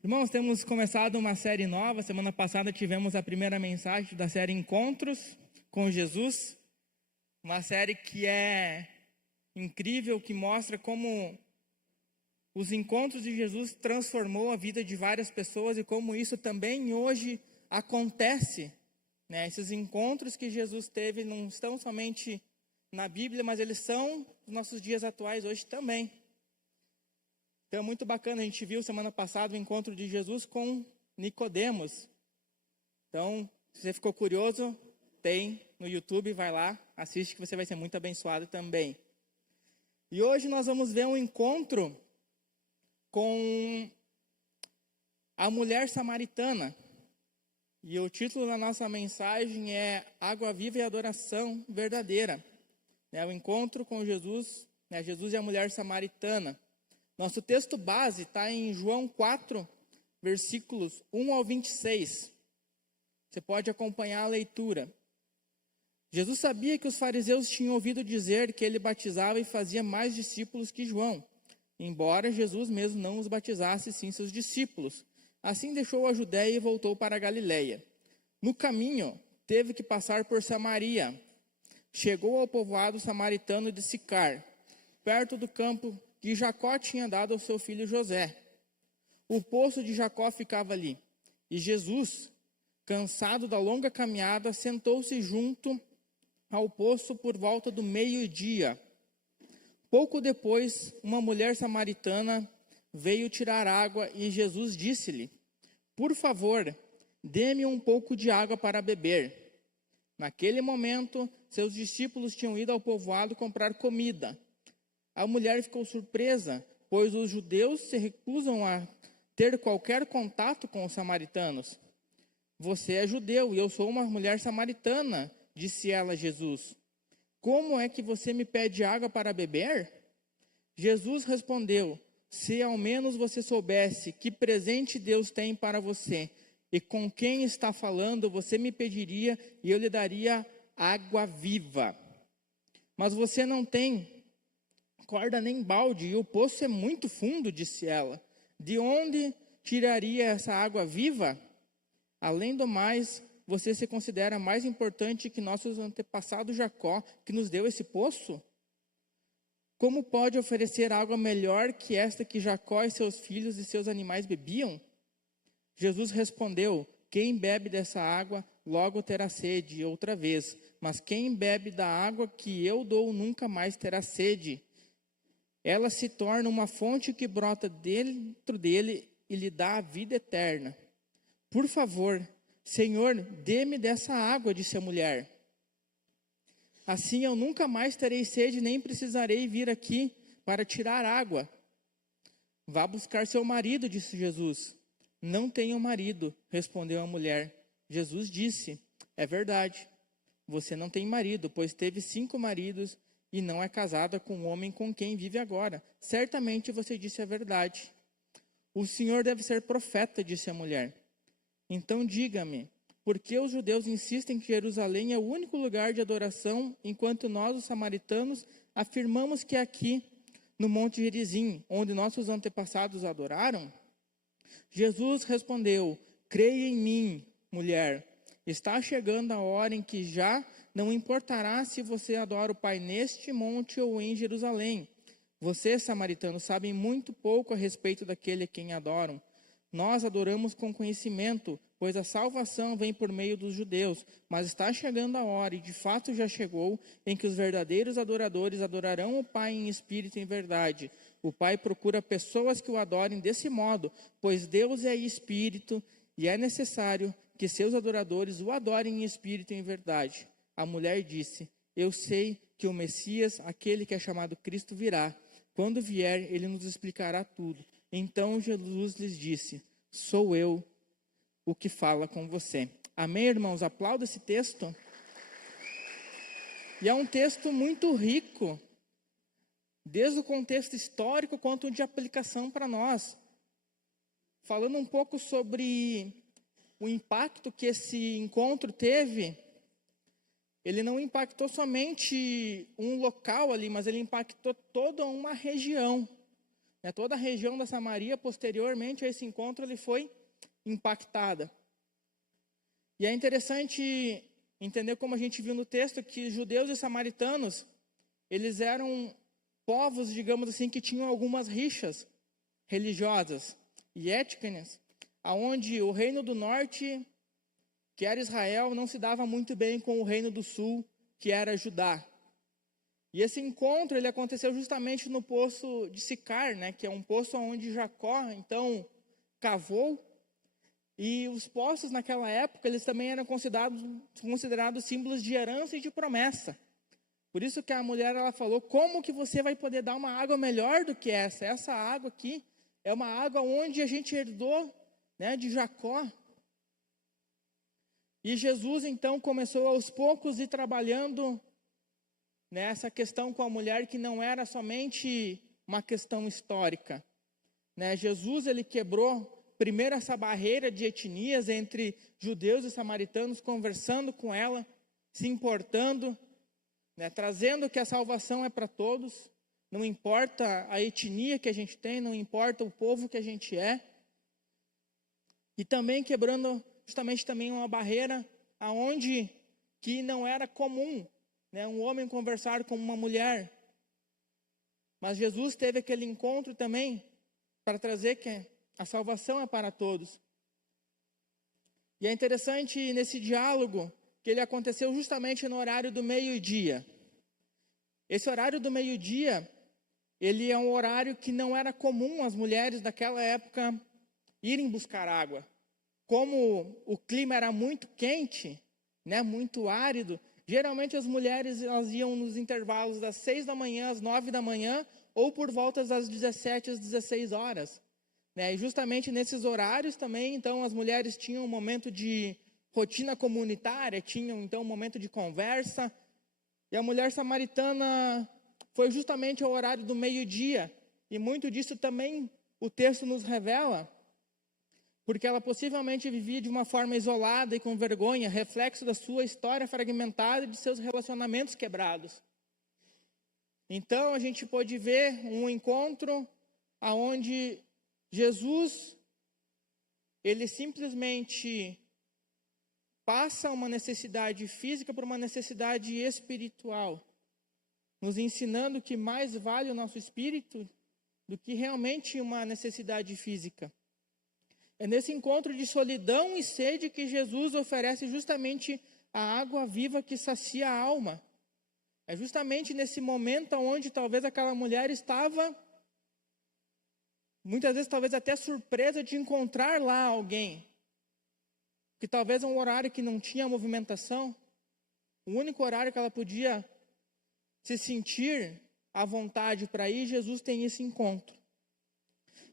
Irmãos, temos começado uma série nova. Semana passada tivemos a primeira mensagem da série Encontros com Jesus. Uma série que é incrível, que mostra como os encontros de Jesus transformou a vida de várias pessoas e como isso também hoje acontece. Esses encontros que Jesus teve não estão somente na Bíblia, mas eles são nos nossos dias atuais hoje também. Então é muito bacana, a gente viu semana passada o encontro de Jesus com Nicodemos. Então, se você ficou curioso, tem no YouTube, vai lá, assiste que você vai ser muito abençoado também. E hoje nós vamos ver um encontro com a mulher samaritana. E o título da nossa mensagem é Água Viva e Adoração Verdadeira. O encontro com Jesus, Jesus e a mulher samaritana. Nosso texto base está em João 4, versículos 1 ao 26. Você pode acompanhar a leitura. Jesus sabia que os fariseus tinham ouvido dizer que ele batizava e fazia mais discípulos que João, embora Jesus mesmo não os batizasse, sim seus discípulos. Assim deixou a Judéia e voltou para a Galiléia. No caminho, teve que passar por Samaria. Chegou ao povoado samaritano de Sicar, perto do campo que Jacó tinha dado ao seu filho José. O poço de Jacó ficava ali. E Jesus, cansado da longa caminhada, sentou-se junto ao poço por volta do meio-dia. Pouco depois, uma mulher samaritana veio tirar água e Jesus disse-lhe: "Por favor, dê-me um pouco de água para beber." Naquele momento, seus discípulos tinham ido ao povoado comprar comida. A mulher ficou surpresa, pois os judeus se recusam a ter qualquer contato com os samaritanos. "Você é judeu e eu sou uma mulher samaritana", disse ela a Jesus. "Como é que você me pede água para beber?" Jesus respondeu: "Se ao menos você soubesse que presente Deus tem para você e com quem está falando, você me pediria e eu lhe daria água viva. Mas você não tem corda nem balde, e o poço é muito fundo", disse ela. "De onde tiraria essa água viva? Além do mais, você se considera mais importante que nossos antepassados Jacó, que nos deu esse poço? Como pode oferecer água melhor que esta que Jacó e seus filhos e seus animais bebiam?" Jesus respondeu: "Quem bebe dessa água logo terá sede outra vez, mas quem bebe da água que eu dou nunca mais terá sede. Ela se torna uma fonte que brota dentro dele e lhe dá a vida eterna." "Por favor, Senhor, dê-me dessa água", disse a mulher. "Assim eu nunca mais terei sede, nem precisarei vir aqui para tirar água." "Vá buscar seu marido", disse Jesus. "Não tenho marido", respondeu a mulher. Jesus disse: "É verdade, você não tem marido, pois teve 5 maridos e não é casada com o homem com quem vive agora. Certamente você disse a verdade." "O senhor deve ser profeta", disse a mulher. "Então diga-me, por que os judeus insistem que Jerusalém é o único lugar de adoração, enquanto nós, os samaritanos, afirmamos que é aqui, no Monte Gerizim, onde nossos antepassados adoraram?" Jesus respondeu: "Creia em mim, mulher. Está chegando a hora em que já não importará se você adora o Pai neste monte ou em Jerusalém. Vocês, samaritanos, sabem muito pouco a respeito daquele a quem adoram. Nós adoramos com conhecimento, pois a salvação vem por meio dos judeus. Mas está chegando a hora, e de fato já chegou, em que os verdadeiros adoradores adorarão o Pai em espírito e em verdade. O Pai procura pessoas que o adorem desse modo, pois Deus é espírito e é necessário que seus adoradores o adorem em espírito e em verdade." A mulher disse: "Eu sei que o Messias, aquele que é chamado Cristo, virá. Quando vier, ele nos explicará tudo." Então Jesus lhes disse: "Sou eu o que fala com você." Amém, irmãos? Aplauda esse texto. E é um texto muito rico, desde o contexto histórico quanto de aplicação para nós. Falando um pouco sobre o impacto que esse encontro teve, ele não impactou somente um local ali, mas ele impactou toda uma região. Toda a região da Samaria, posteriormente a esse encontro, ele foi impactada. E é interessante entender, como a gente viu no texto, que judeus e samaritanos, eles eram povos, digamos assim, que tinham algumas rixas religiosas e étnicas, aonde o reino do norte, que era Israel, não se dava muito bem com o reino do sul, que era Judá. E esse encontro, ele aconteceu justamente no poço de Sicar, que é um poço onde Jacó, então, cavou. E os poços, naquela época, eles também eram considerados símbolos de herança e de promessa. Por isso que a mulher, ela falou, como que você vai poder dar uma água melhor do que essa? Essa água aqui é uma água onde a gente herdou, de Jacó. E Jesus, então, começou aos poucos a ir trabalhando nessa questão com a mulher, que não era somente uma questão histórica. Jesus, ele quebrou primeiro essa barreira de etnias entre judeus e samaritanos, conversando com ela, se importando, trazendo que a salvação é para todos, não importa a etnia que a gente tem, não importa o povo que a gente é. E também quebrando justamente também uma barreira aonde que não era comum, um homem conversar com uma mulher. Mas Jesus teve aquele encontro também para trazer que a salvação é para todos. E é interessante nesse diálogo que ele aconteceu justamente no horário do meio-dia. Esse horário do meio-dia, ele é um horário que não era comum as mulheres daquela época irem buscar água. Como o clima era muito quente, muito árido, geralmente as mulheres, elas iam nos intervalos das 6 da manhã às 9 da manhã, ou por volta das 17 às 16 horas. E justamente nesses horários também, então, as mulheres tinham um momento de rotina comunitária, tinham então um momento de conversa. E a mulher samaritana foi justamente ao horário do meio-dia. E muito disso também o texto nos revela, porque ela possivelmente vivia de uma forma isolada e com vergonha, reflexo da sua história fragmentada e de seus relacionamentos quebrados. Então a gente pode ver um encontro aonde Jesus, ele simplesmente passa uma necessidade física por uma necessidade espiritual, nos ensinando que mais vale o nosso espírito do que realmente uma necessidade física. É nesse encontro de solidão e sede que Jesus oferece justamente a água viva que sacia a alma. É justamente nesse momento onde talvez aquela mulher estava, muitas vezes talvez até surpresa de encontrar lá alguém, que talvez é um horário que não tinha movimentação, o único horário que ela podia se sentir à vontade para ir, Jesus tem esse encontro.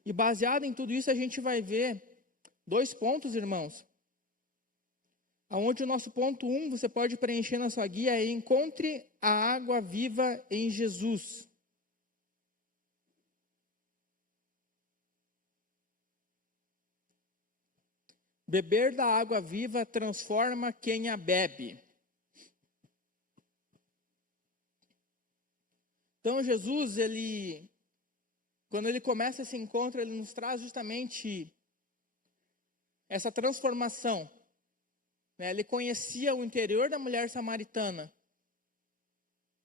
E baseado em tudo isso, a gente vai ver 2 pontos, irmãos. Onde o nosso ponto 1, você pode preencher na sua guia, é encontre a água viva em Jesus. Beber da água viva transforma quem a bebe. Então Jesus, quando ele começa esse encontro, ele nos traz justamente essa transformação. Ele conhecia o interior da mulher samaritana.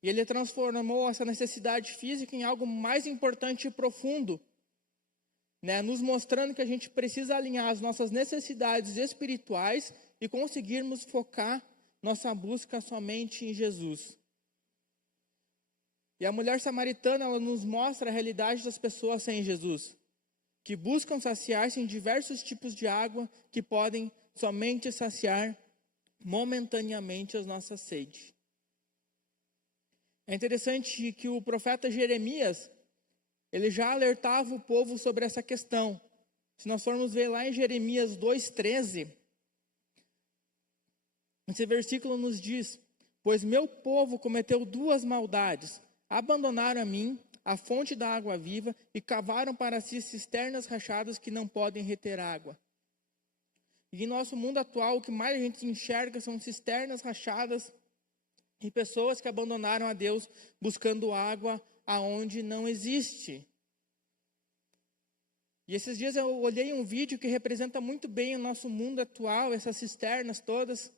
E ele transformou essa necessidade física em algo mais importante e profundo, nos mostrando que a gente precisa alinhar as nossas necessidades espirituais e conseguirmos focar nossa busca somente em Jesus. E a mulher samaritana, ela nos mostra a realidade das pessoas sem Jesus, que buscam saciar-se em diversos tipos de água que podem somente saciar momentaneamente as nossas sedes. É interessante que o profeta Jeremias, ele já alertava o povo sobre essa questão. Se nós formos ver lá em Jeremias 2,13, esse versículo nos diz: pois meu povo cometeu 2 maldades, abandonaram a mim, a fonte da água viva, e cavaram para si cisternas rachadas que não podem reter água. E em nosso mundo atual, o que mais a gente enxerga são cisternas rachadas e pessoas que abandonaram a Deus buscando água aonde não existe. E esses dias eu olhei um vídeo que representa muito bem o nosso mundo atual, essas cisternas todas,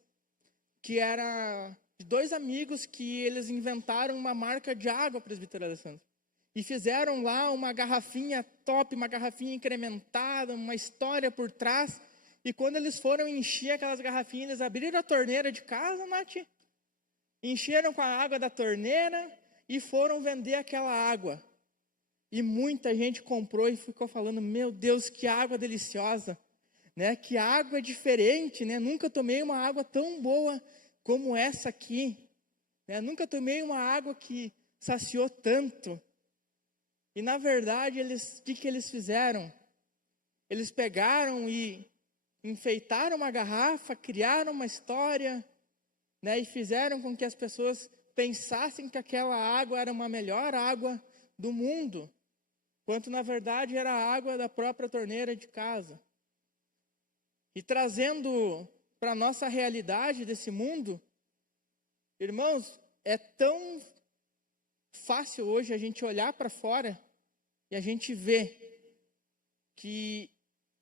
que era de 2 amigos que eles inventaram uma marca de água, presbítero Alessandro. E fizeram lá uma garrafinha top, uma garrafinha incrementada, uma história por trás. E quando eles foram encher aquelas garrafinhas, eles abriram a torneira de casa, Nath, encheram com a água da torneira e foram vender aquela água. E muita gente comprou e ficou falando, meu Deus, que água deliciosa, né? Que água diferente, né? Nunca tomei uma água tão boa como essa aqui, né? Nunca tomei uma água que saciou tanto. E na verdade, o que eles fizeram? Eles pegaram e enfeitaram uma garrafa, criaram uma história, né? E fizeram com que as pessoas pensassem que aquela água era uma melhor água do mundo, quanto na verdade era a água da própria torneira de casa. E trazendo para a nossa realidade desse mundo, irmãos, é tão fácil hoje a gente olhar para fora e a gente ver que,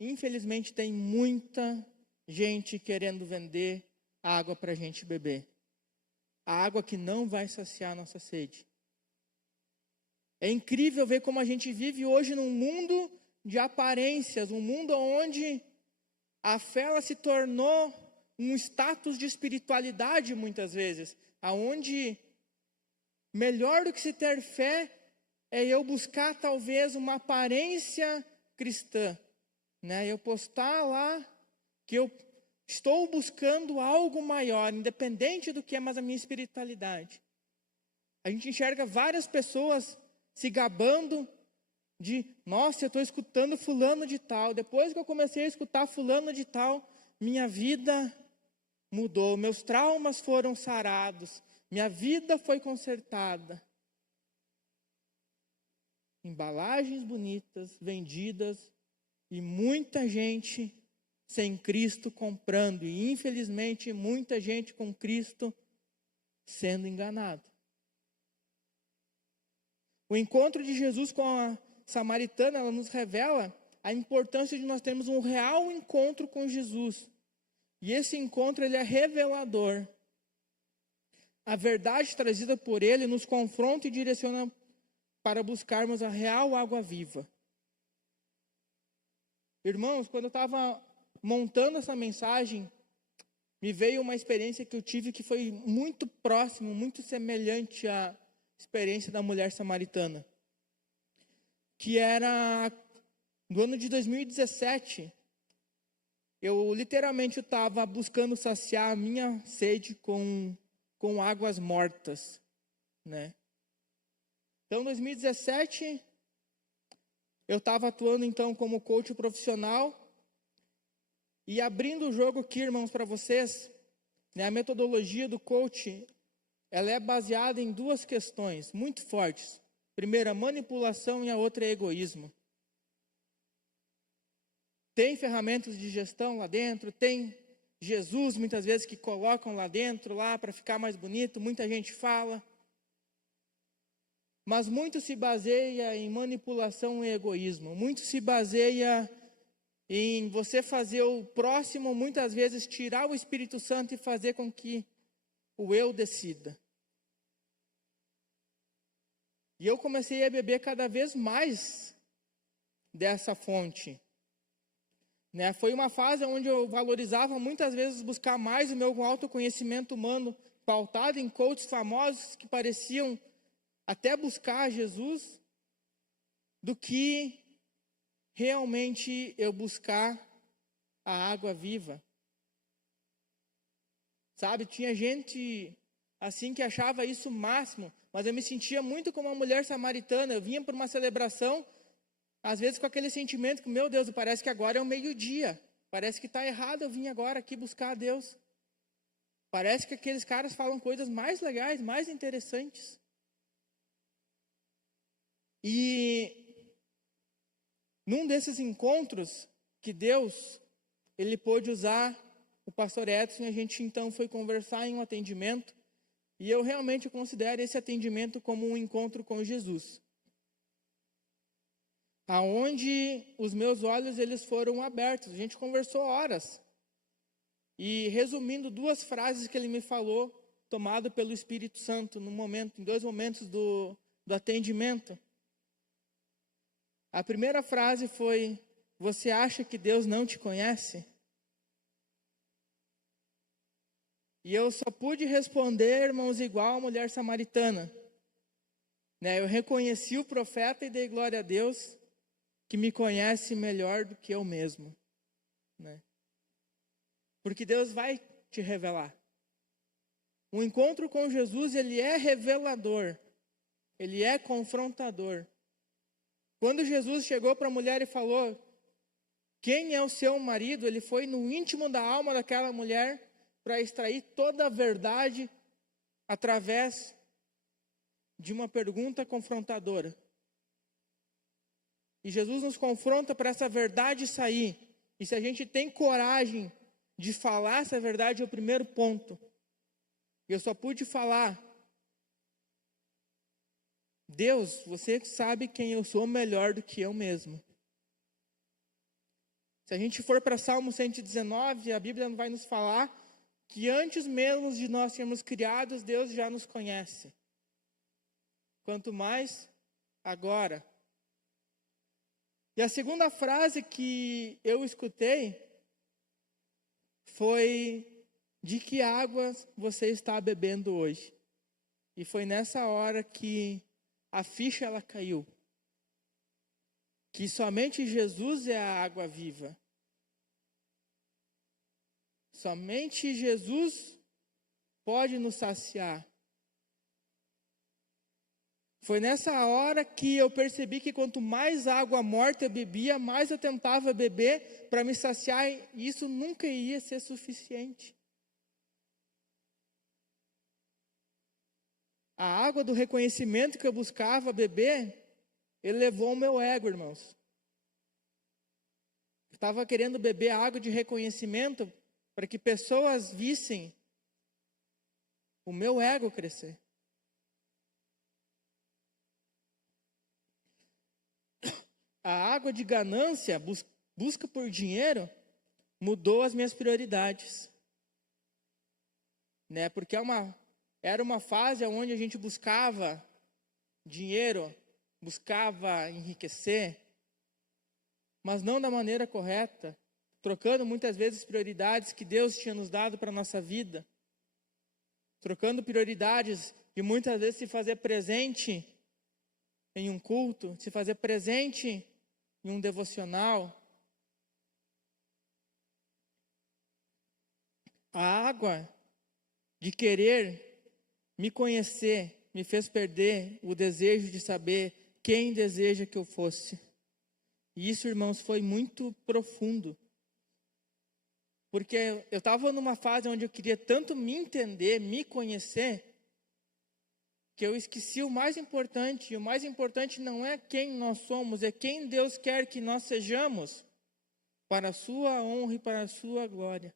infelizmente, tem muita gente querendo vender água para a gente beber. A água que não vai saciar a nossa sede. É incrível ver como a gente vive hoje num mundo de aparências, um mundo onde a fé ela se tornou um status de espiritualidade muitas vezes, aonde melhor do que se ter fé é eu buscar talvez uma aparência cristã, né? Eu postar lá que eu estou buscando algo maior, independente do que é mais a minha espiritualidade. A gente enxerga várias pessoas se gabando de, nossa, eu estou escutando fulano de tal. Depois que eu comecei a escutar fulano de tal, minha vida mudou, meus traumas foram sarados, minha vida foi consertada. Embalagens bonitas, vendidas, e muita gente sem Cristo comprando, e infelizmente muita gente com Cristo sendo enganado. O encontro de Jesus com a samaritana, ela nos revela a importância de nós termos um real encontro com Jesus. E esse encontro ele é revelador. A verdade trazida por ele nos confronta e direciona para buscarmos a real água viva. Irmãos, quando eu estava montando essa mensagem, me veio uma experiência que eu tive que foi muito próximo, muito semelhante à experiência da mulher samaritana. Que era no ano de 2017, eu literalmente estava buscando saciar a minha sede com águas mortas, né? Então, em 2017, eu estava atuando então como coach profissional e abrindo o jogo aqui, irmãos, para vocês, né, a metodologia do coach, ela é baseada em 2 questões muito fortes. Primeira, manipulação e a outra é egoísmo. Tem ferramentas de gestão lá dentro, tem Jesus muitas vezes que colocam lá dentro, lá para ficar mais bonito, muita gente fala. Mas muito se baseia em manipulação e egoísmo. Muito se baseia em você fazer o próximo, muitas vezes tirar o Espírito Santo e fazer com que o eu decida. E eu comecei a beber cada vez mais dessa fonte. Né? Foi uma fase onde eu valorizava muitas vezes buscar mais o meu autoconhecimento humano, pautado em coaches famosos que pareciam até buscar Jesus, do que realmente eu buscar a água viva. Sabe, tinha gente assim que achava isso o máximo, mas eu me sentia muito como uma mulher samaritana. Eu vinha para uma celebração, às vezes com aquele sentimento que, meu Deus, parece que agora é o meio-dia, parece que está errado eu vim agora aqui buscar a Deus. Parece que aqueles caras falam coisas mais legais, mais interessantes. E num desses encontros que Deus, ele pôde usar o pastor Edson, e a gente então foi conversar em um atendimento, e eu realmente considero esse atendimento como um encontro com Jesus. aonde os meus olhos eles foram abertos. A gente conversou horas. E resumindo 2 frases que ele me falou, tomado pelo Espírito Santo em 2 momentos do atendimento. A primeira frase foi: você acha que Deus não te conhece? E eu só pude responder, irmãos, igual a mulher samaritana. Eu reconheci o profeta e dei glória a Deus, que me conhece melhor do que eu mesmo. Porque Deus vai te revelar. O encontro com Jesus, ele é revelador. Ele é confrontador. Quando Jesus chegou para a mulher e falou: quem é o seu marido? Ele foi no íntimo da alma daquela mulher para extrair toda a verdade através de uma pergunta confrontadora. E Jesus nos confronta para essa verdade sair. E se a gente tem coragem de falar essa verdade, é o primeiro ponto. Eu só pude falar: Deus, você sabe quem eu sou melhor do que eu mesmo. Se a gente for para Salmo 119, a Bíblia vai nos falar que antes mesmo de nós sermos criados, Deus já nos conhece. Quanto mais agora. E a segunda frase que eu escutei foi: de que águas você está bebendo hoje? E foi nessa hora que a ficha ela caiu. Que somente Jesus é a água viva. Somente Jesus pode nos saciar. Foi nessa hora que eu percebi que quanto mais água morta eu bebia, mais eu tentava beber para me saciar, e isso nunca iria ser suficiente. A água do reconhecimento que eu buscava beber, elevou o meu ego, irmãos. Eu estava querendo beber água de reconhecimento para que pessoas vissem o meu ego crescer. A água de ganância, busca por dinheiro, mudou as minhas prioridades. Porque era uma fase onde a gente buscava dinheiro, buscava enriquecer, mas não da maneira correta, trocando muitas vezes prioridades que Deus tinha nos dado para a nossa vida, trocando prioridades de muitas vezes se fazer presente em um culto, se fazer presente em um devocional. A água de querer me conhecer me fez perder o desejo de saber quem deseja que eu fosse. E isso, irmãos, foi muito profundo. Porque eu estava numa fase onde eu queria tanto me entender, me conhecer, que eu esqueci o mais importante. E o mais importante não é quem nós somos, é quem Deus quer que nós sejamos, para a sua honra e para a sua glória.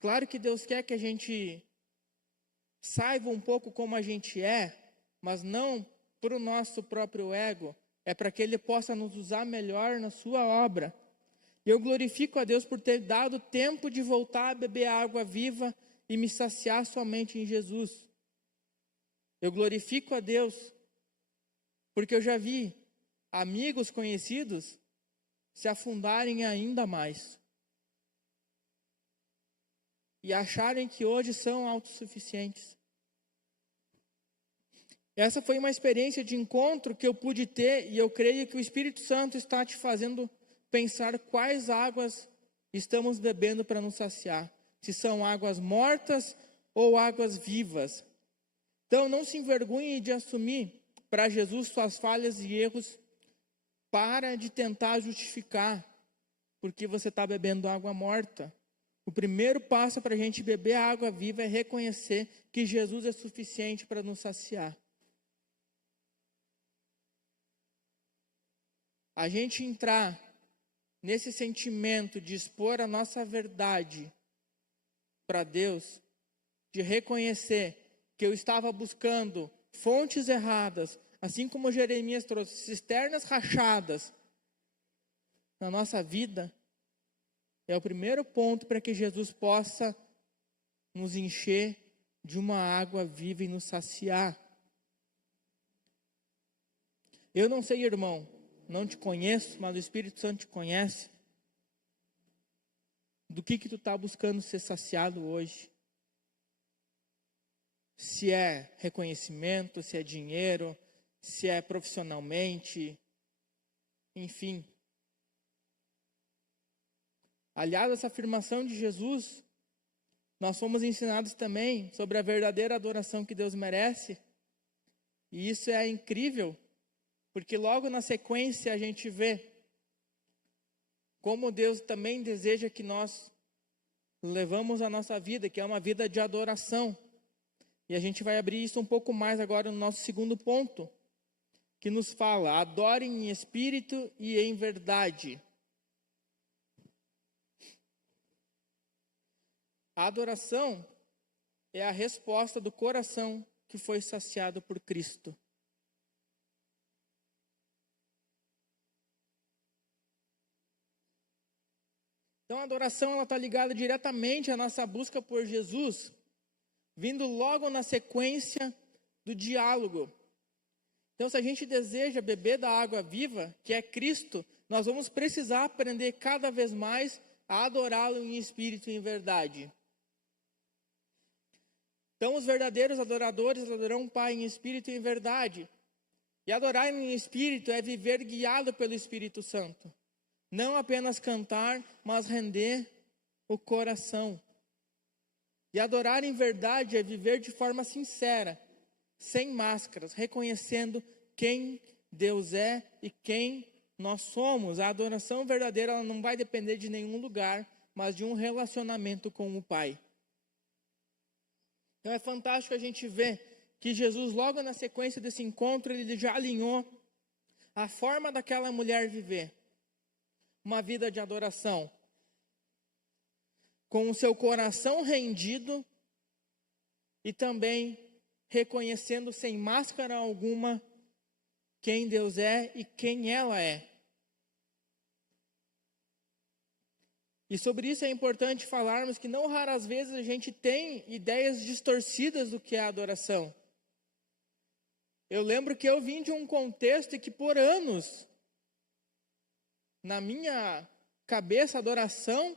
Claro que Deus quer que a gente saiba um pouco como a gente é, mas não para o nosso próprio ego, é para que Ele possa nos usar melhor na sua obra. Eu glorifico a Deus por ter dado tempo de voltar a beber água viva e me saciar somente em Jesus. Eu glorifico a Deus porque eu já vi amigos conhecidos se afundarem ainda mais e acharem que hoje são autossuficientes. Essa foi uma experiência de encontro que eu pude ter, e eu creio que o Espírito Santo está te fazendo pensar quais águas estamos bebendo para nos saciar. Se são águas mortas ou águas vivas. Então não se envergonhe de assumir para Jesus suas falhas e erros. Para de tentar justificar porque você está bebendo água morta. O primeiro passo para a gente beber a água viva é reconhecer que Jesus é suficiente para nos saciar. A gente entrar nesse sentimento de expor a nossa verdade para Deus, de reconhecer que eu estava buscando fontes erradas, assim como Jeremias trouxe, cisternas rachadas na nossa vida, é o primeiro ponto para que Jesus possa nos encher de uma água viva e nos saciar. Eu não sei, irmão, não te conheço, mas o Espírito Santo te conhece. Do que tu está buscando ser saciado hoje? Se é reconhecimento, se é dinheiro, se é profissionalmente, enfim. Aliado a essa afirmação de Jesus, nós fomos ensinados também sobre a verdadeira adoração que Deus merece. E isso é incrível, porque logo na sequência a gente vê como Deus também deseja que nós levamos a nossa vida, que é uma vida de adoração. E a gente vai abrir isso um pouco mais agora no nosso segundo ponto, que nos fala: adorem em espírito e em verdade. A adoração é a resposta do coração que foi saciado por Cristo. Então a adoração está ligada diretamente à nossa busca por Jesus, vindo logo na sequência do diálogo. Então, se a gente deseja beber da água viva, que é Cristo, nós vamos precisar aprender cada vez mais a adorá-lo em espírito e em verdade. Então, os verdadeiros adoradores adorarão o Pai em espírito e em verdade. E adorar em espírito é viver guiado pelo Espírito Santo. Não apenas cantar, mas render o coração. E adorar em verdade é viver de forma sincera, sem máscaras, reconhecendo quem Deus é e quem nós somos. A adoração verdadeira ela não vai depender de nenhum lugar, mas de um relacionamento com o Pai. Então é fantástico a gente ver que Jesus, logo na sequência desse encontro, ele já alinhou a forma daquela mulher viver uma vida de adoração, com o seu coração rendido e também reconhecendo sem máscara alguma quem Deus é e quem ela é. E sobre isso é importante falarmos que não raras vezes a gente tem ideias distorcidas do que é a adoração. Eu lembro que eu vim de um contexto que por anos, na minha cabeça, a adoração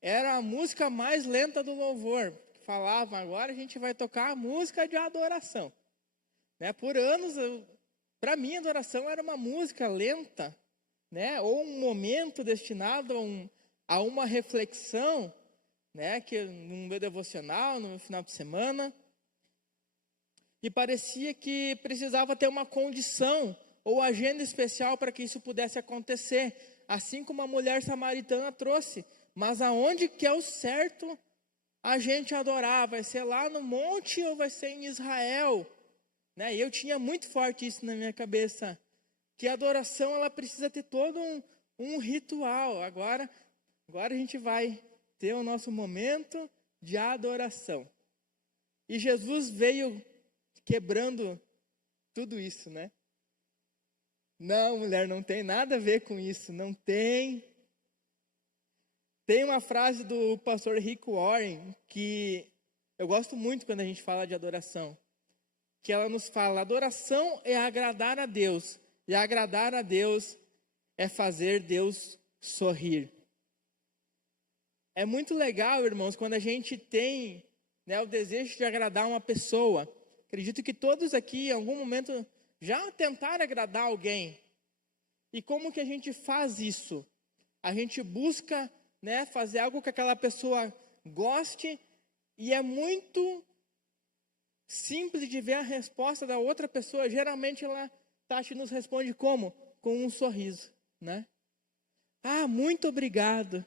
era a música mais lenta do louvor. Falava, agora a gente vai tocar a música de adoração. Né? Por anos, para mim, a adoração era uma música lenta, né? Ou um momento destinado a uma reflexão, né? Que no meu devocional, no meu final de semana. E parecia que precisava ter uma condição ou agenda especial para que isso pudesse acontecer. Assim como a mulher samaritana trouxe. Mas aonde que é o certo a gente adorar? Vai ser lá no monte ou vai ser em Israel? Né? E eu tinha muito forte isso na minha cabeça. Que a adoração ela precisa ter todo um ritual. Agora a gente vai ter o nosso momento de adoração. E Jesus veio quebrando tudo isso, né? Não, mulher, não tem nada a ver com isso. Não tem. Tem uma frase do pastor Rick Warren que eu gosto muito quando a gente fala de adoração. Que ela nos fala, adoração é agradar a Deus. E agradar a Deus é fazer Deus sorrir. É muito legal, irmãos, quando a gente tem, né, o desejo de agradar uma pessoa. Acredito que todos aqui, em algum momento, já tentaram agradar alguém. E como que a gente faz isso? A gente busca, né, fazer algo que aquela pessoa goste, e é muito simples de ver a resposta da outra pessoa. Geralmente ela, Tati, nos responde como? Com um sorriso, né? Ah, muito obrigado.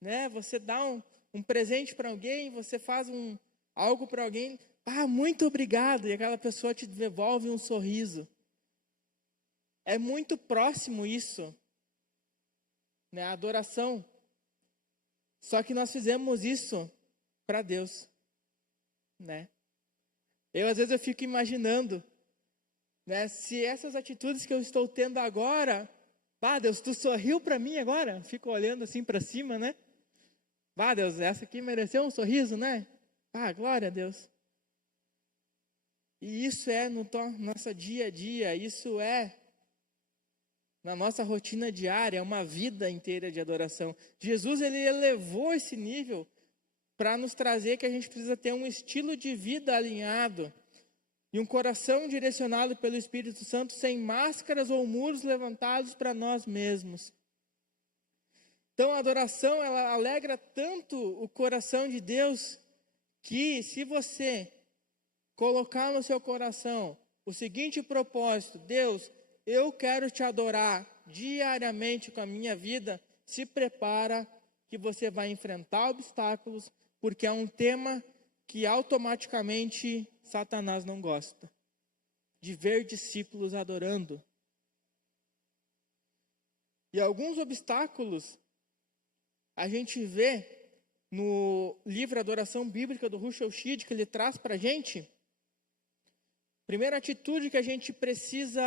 Né? Você dá um presente para alguém, você faz algo para alguém, ah, muito obrigado, e aquela pessoa te devolve um sorriso. É muito próximo isso, né? A adoração. Só que nós fizemos isso para Deus, né? Às vezes eu fico imaginando, né? Se essas atitudes que eu estou tendo agora, Deus, tu sorriu para mim agora? Fico olhando assim para cima, né? Deus, essa aqui mereceu um sorriso, né? Glória a Deus. E isso é no nosso dia a dia, isso é na nossa rotina diária, é uma vida inteira de adoração. Jesus, ele elevou esse nível para nos trazer que a gente precisa ter um estilo de vida alinhado e um coração direcionado pelo Espírito Santo, sem máscaras ou muros levantados para nós mesmos. Então a adoração, ela alegra tanto o coração de Deus, que se você colocar no seu coração o seguinte propósito: Deus, eu quero te adorar diariamente com a minha vida, se prepara que você vai enfrentar obstáculos, porque é um tema que automaticamente Satanás não gosta, de ver discípulos adorando. E alguns obstáculos a gente vê no livro Adoração Bíblica do Russell Shedd, que ele traz para a gente. Primeira atitude que a gente precisa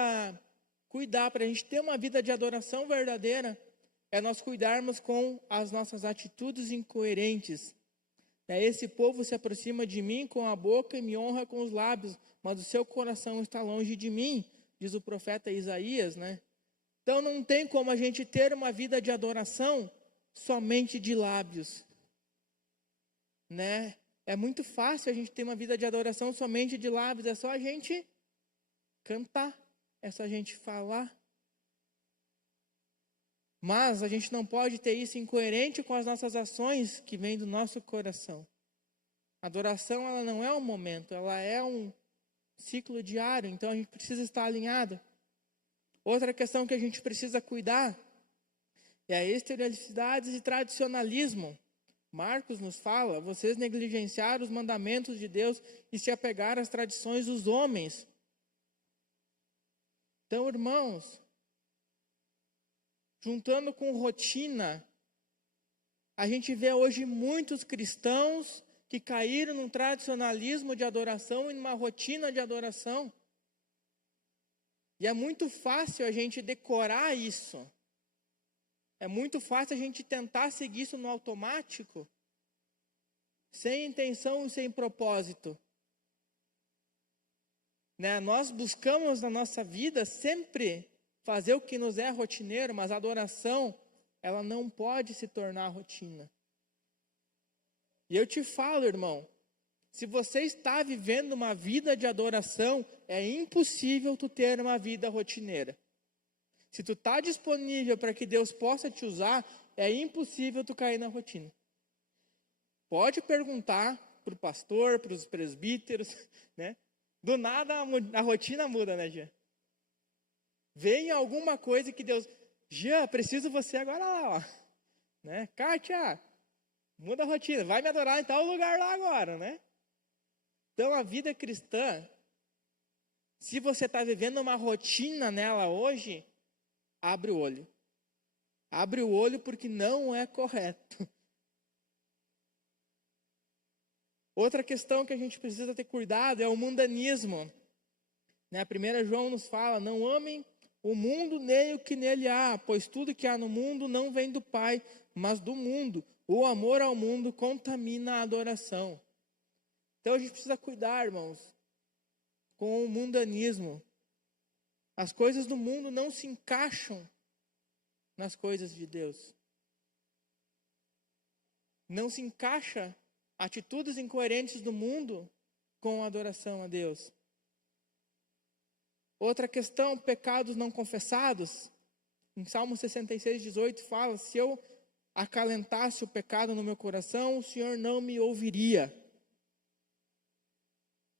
cuidar para a gente ter uma vida de adoração verdadeira é nós cuidarmos com as nossas atitudes incoerentes. Esse povo se aproxima de mim com a boca e me honra com os lábios, mas o seu coração está longe de mim, diz o profeta Isaías, né? Então não tem como a gente ter uma vida de adoração somente de lábios, né? É muito fácil a gente ter uma vida de adoração somente de lábios, é só a gente cantar, é só a gente falar. Mas a gente não pode ter isso incoerente com as nossas ações que vêm do nosso coração. A adoração, ela não é um momento, ela é um ciclo diário, então a gente precisa estar alinhado. Outra questão que a gente precisa cuidar é a exterioricidade e tradicionalismo. Marcos nos fala: vocês negligenciaram os mandamentos de Deus e se apegaram às tradições dos homens. Então, irmãos, juntando com rotina, a gente vê hoje muitos cristãos que caíram num tradicionalismo de adoração e numa rotina de adoração. E é muito fácil a gente decorar isso. É muito fácil a gente tentar seguir isso no automático, sem intenção e sem propósito. Né? Nós buscamos na nossa vida sempre fazer o que nos é rotineiro, mas a adoração, ela não pode se tornar rotina. E eu te falo, irmão, se você está vivendo uma vida de adoração, é impossível tu ter uma vida rotineira. Se tu está disponível para que Deus possa te usar, é impossível tu cair na rotina. Pode perguntar para o pastor, para os presbíteros, né? Do nada a rotina muda, né, Jean? Vem alguma coisa que Deus... Jean, preciso você agora lá, ó. Né? Kátia, muda a rotina, vai me adorar em tal lugar lá agora, né? Então a vida cristã, se você está vivendo uma rotina nela hoje, abre o olho. Abre o olho porque não é correto. Outra questão que a gente precisa ter cuidado é o mundanismo. Né? A 1 João nos fala: não amem o mundo nem o que nele há, pois tudo que há no mundo não vem do Pai, mas do mundo. O amor ao mundo contamina a adoração. Então a gente precisa cuidar, irmãos, com o mundanismo. As coisas do mundo não se encaixam nas coisas de Deus. Não se encaixa atitudes incoerentes do mundo com a adoração a Deus. Outra questão, pecados não confessados. Em Salmo 66:18 fala: se eu acalentasse o pecado no meu coração, o Senhor não me ouviria.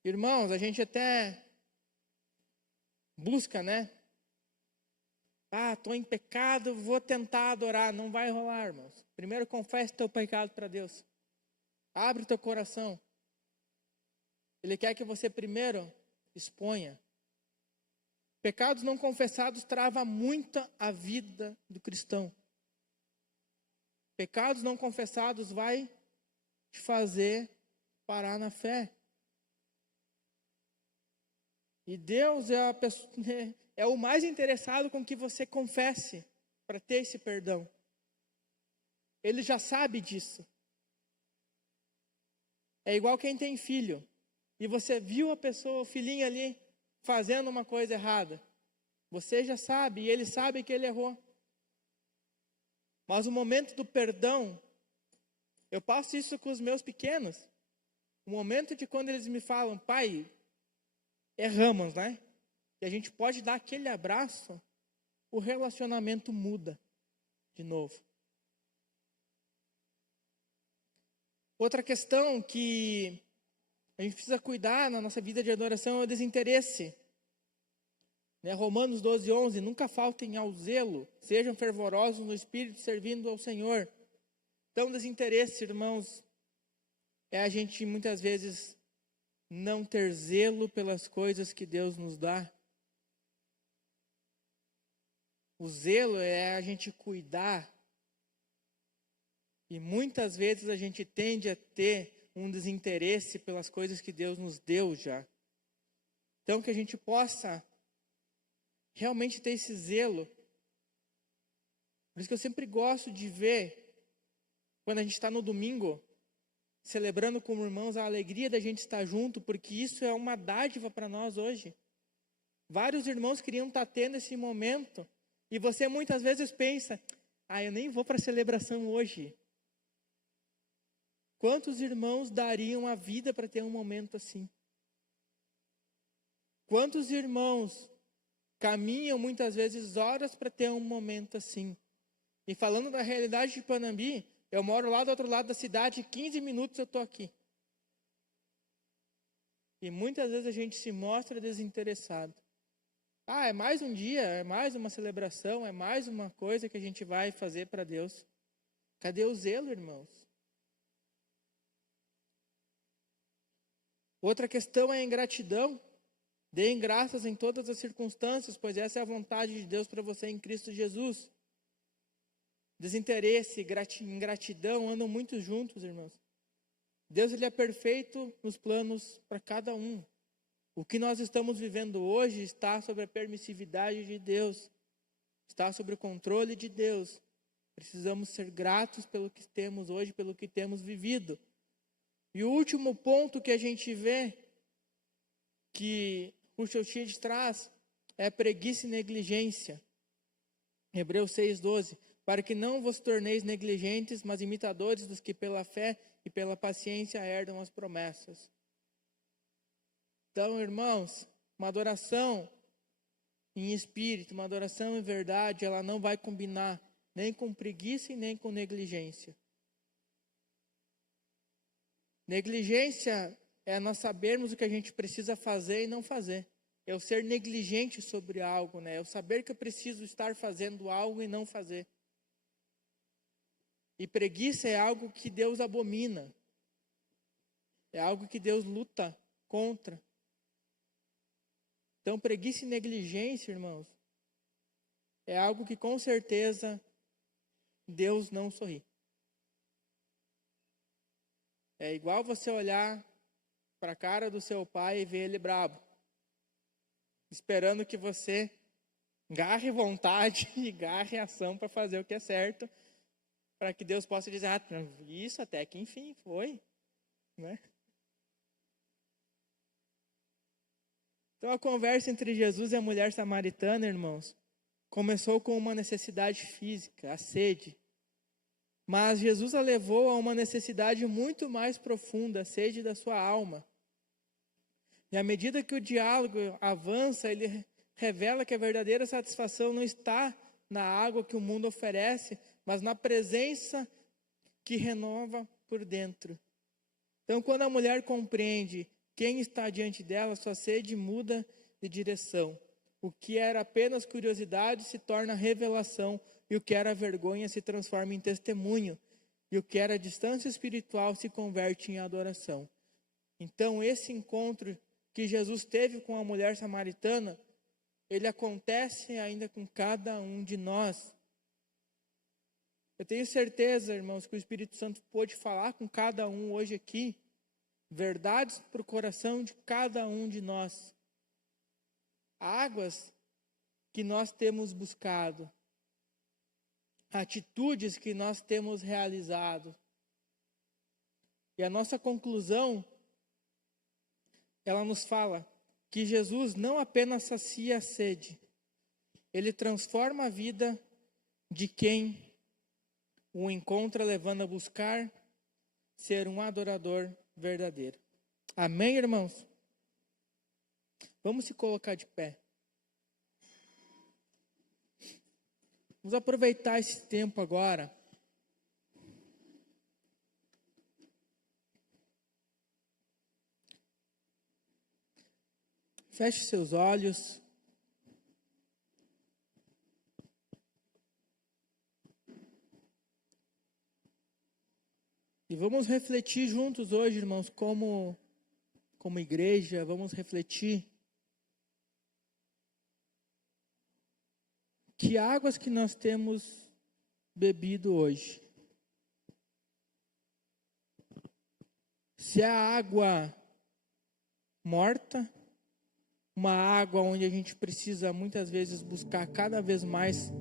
Irmãos, a gente até busca, né? Estou em pecado, vou tentar adorar. Não vai rolar, irmãos. Primeiro confesse teu pecado para Deus. Abre teu coração. Ele quer que você primeiro exponha. Pecados não confessados travam muito a vida do cristão. Pecados não confessados vai te fazer parar na fé. E Deus é a pessoa, é o mais interessado com que você confesse para ter esse perdão. Ele já sabe disso. É igual quem tem filho e você viu a pessoa, o filhinho ali, fazendo uma coisa errada. Você já sabe e ele sabe que ele errou. Mas o momento do perdão, eu passo isso com os meus pequenos. O momento de quando eles me falam, pai, erramos, né? E a gente pode dar aquele abraço, o relacionamento muda de novo. Outra questão que a gente precisa cuidar na nossa vida de adoração é o desinteresse. Romanos 12:11, nunca faltem ao zelo, sejam fervorosos no espírito servindo ao Senhor. Então, desinteresse, irmãos, é a gente muitas vezes não ter zelo pelas coisas que Deus nos dá. O zelo é a gente cuidar. E muitas vezes a gente tende a ter um desinteresse pelas coisas que Deus nos deu já. Então, que a gente possa realmente ter esse zelo. Por isso que eu sempre gosto de ver, quando a gente está no domingo, celebrando como irmãos, a alegria da gente estar junto, porque isso é uma dádiva para nós hoje. Vários irmãos queriam estar tendo esse momento, e você muitas vezes pensa, eu nem vou para a celebração hoje. Quantos irmãos dariam a vida para ter um momento assim? Quantos irmãos caminham muitas vezes horas para ter um momento assim? E falando da realidade de Panambi, eu moro lá do outro lado da cidade, 15 minutos eu estou aqui. E muitas vezes a gente se mostra desinteressado. É mais um dia, é mais uma celebração, é mais uma coisa que a gente vai fazer para Deus. Cadê o zelo, irmãos? Outra questão é a ingratidão. Deem graças em todas as circunstâncias, pois essa é a vontade de Deus para você em Cristo Jesus. Desinteresse e ingratidão andam muito juntos, irmãos. Deus ele é perfeito nos planos para cada um. O que nós estamos vivendo hoje está sob a permissividade de Deus. Está sob o controle de Deus. Precisamos ser gratos pelo que temos hoje, pelo que temos vivido. E o último ponto que a gente vê, que o Chochid traz, é preguiça e negligência. Hebreus 6:12, para que não vos torneis negligentes, mas imitadores dos que pela fé e pela paciência herdam as promessas. Então, irmãos, uma adoração em espírito, uma adoração em verdade, ela não vai combinar nem com preguiça e nem com negligência. Negligência é nós sabermos o que a gente precisa fazer e não fazer. É o ser negligente sobre algo, né? É o saber que eu preciso estar fazendo algo e não fazer. E preguiça é algo que Deus abomina. É algo que Deus luta contra. Então, preguiça e negligência, irmãos, é algo que com certeza Deus não sorri. É igual você olhar para a cara do seu pai e ver ele brabo, esperando que você garre vontade e garre ação para fazer o que é certo, para que Deus possa dizer, isso até que enfim foi, né? Então a conversa entre Jesus e a mulher samaritana, irmãos, começou com uma necessidade física, a sede. Mas Jesus a levou a uma necessidade muito mais profunda, a sede da sua alma. E à medida que o diálogo avança, ele revela que a verdadeira satisfação não está na água que o mundo oferece, mas na presença que renova por dentro. Então, quando a mulher compreende quem está diante dela, sua sede muda de direção. O que era apenas curiosidade se torna revelação, e o que era vergonha se transforma em testemunho, e o que era distância espiritual se converte em adoração. Então, esse encontro que Jesus teve com a mulher samaritana, ele acontece ainda com cada um de nós. Eu tenho certeza, irmãos, que o Espírito Santo pôde falar com cada um hoje aqui, verdades para o coração de cada um de nós. águas que nós temos buscado, atitudes que nós temos realizado. E a nossa conclusão, ela nos fala que Jesus não apenas sacia a sede, Ele transforma a vida de quem o encontra, levando a buscar ser um adorador verdadeiro. Amém, irmãos? Vamos se colocar de pé. Vamos aproveitar esse tempo agora. Feche seus olhos. E vamos refletir juntos hoje, irmãos, como igreja, vamos refletir que águas que nós temos bebido hoje. Se é a água morta, uma água onde a gente precisa muitas vezes buscar cada vez mais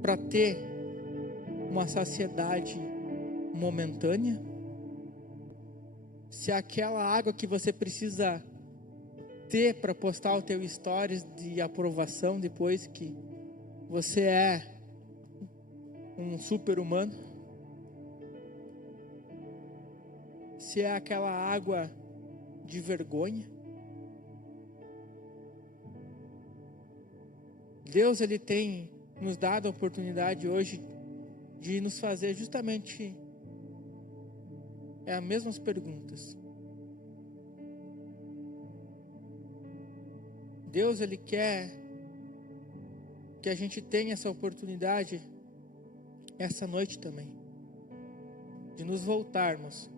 para ter uma saciedade momentânea, se é aquela água que você precisa ter para postar o teu stories de aprovação depois que você é um super-humano, se é aquela água de vergonha. Deus, Ele tem nos dado a oportunidade hoje de nos fazer justamente as mesmas perguntas. Deus, Ele quer que a gente tenha essa oportunidade essa noite também, de nos voltarmos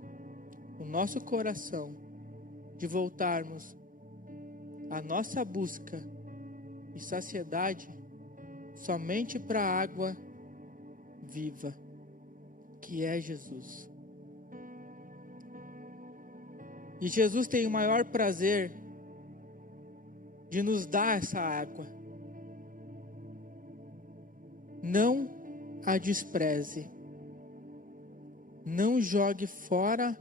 o nosso coração, de voltarmos a nossa busca e saciedade somente para a água viva, que é Jesus. E Jesus tem o maior prazer de nos dar essa água. Não a despreze. Não jogue fora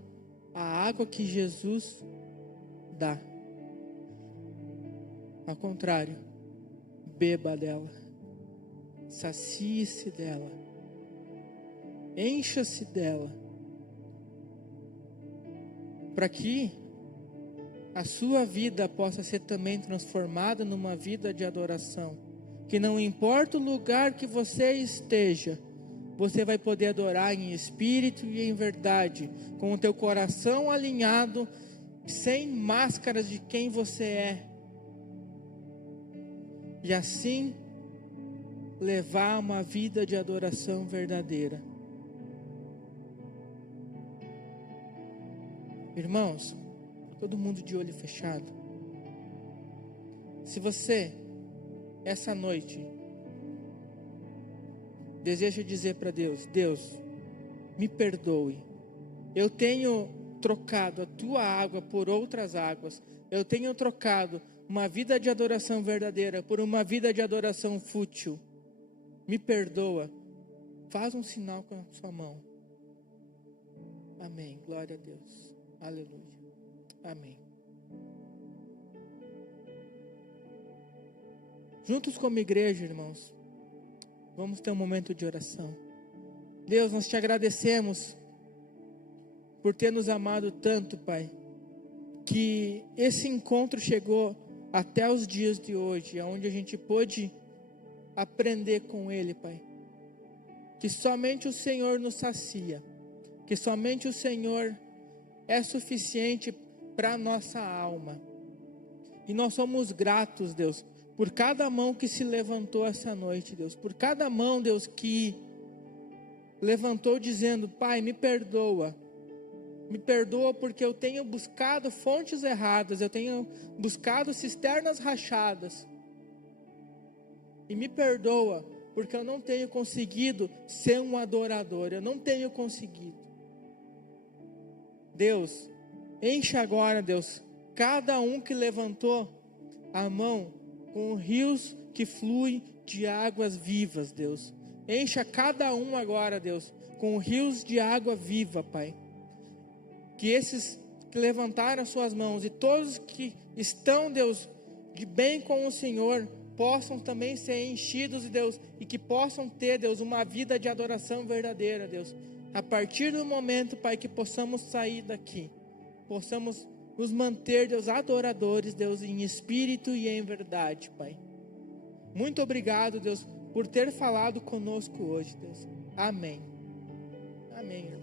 a água que Jesus dá. Ao contrário, beba dela. Sacie-se dela. Encha-se dela. Para que a sua vida possa ser também transformada numa vida de adoração. Que não importa o lugar que você esteja, você vai poder adorar em espírito e em verdade, com o teu coração alinhado, sem máscaras de quem você é. E assim, levar uma vida de adoração verdadeira. Irmãos, todo mundo de olho fechado. Se você, essa noite, deseja dizer para Deus: Deus, me perdoe. Eu tenho trocado a tua água por outras águas. Eu tenho trocado uma vida de adoração verdadeira por uma vida de adoração fútil. Me perdoa. Faz um sinal com a sua mão. Amém. Glória a Deus. Aleluia. Amém. Juntos como igreja, irmãos, vamos ter um momento de oração. Deus, nós te agradecemos por ter nos amado tanto, Pai, que esse encontro chegou até os dias de hoje, onde a gente pôde aprender com Ele, Pai, que somente o Senhor nos sacia, que somente o Senhor é suficiente para a nossa alma. E nós somos gratos, Deus, por cada mão que se levantou essa noite, Deus, por cada mão, Deus, que levantou dizendo: Pai, me perdoa porque eu tenho buscado fontes erradas, eu tenho buscado cisternas rachadas, e me perdoa porque eu não tenho conseguido ser um adorador, eu não tenho conseguido. Deus, enche agora, Deus, cada um que levantou a mão com rios que fluem de águas vivas, Deus. Encha cada um agora, Deus, com rios de água viva, Pai. Que esses que levantaram as suas mãos e todos que estão, Deus, de bem com o Senhor, possam também ser enchidos, Deus, e que possam ter, Deus, uma vida de adoração verdadeira, Deus. A partir do momento, Pai, que possamos sair daqui, possamos nos manter, Deus, adoradores, Deus, em espírito e em verdade, Pai. Muito obrigado, Deus, por ter falado conosco hoje, Deus. Amém. Amém.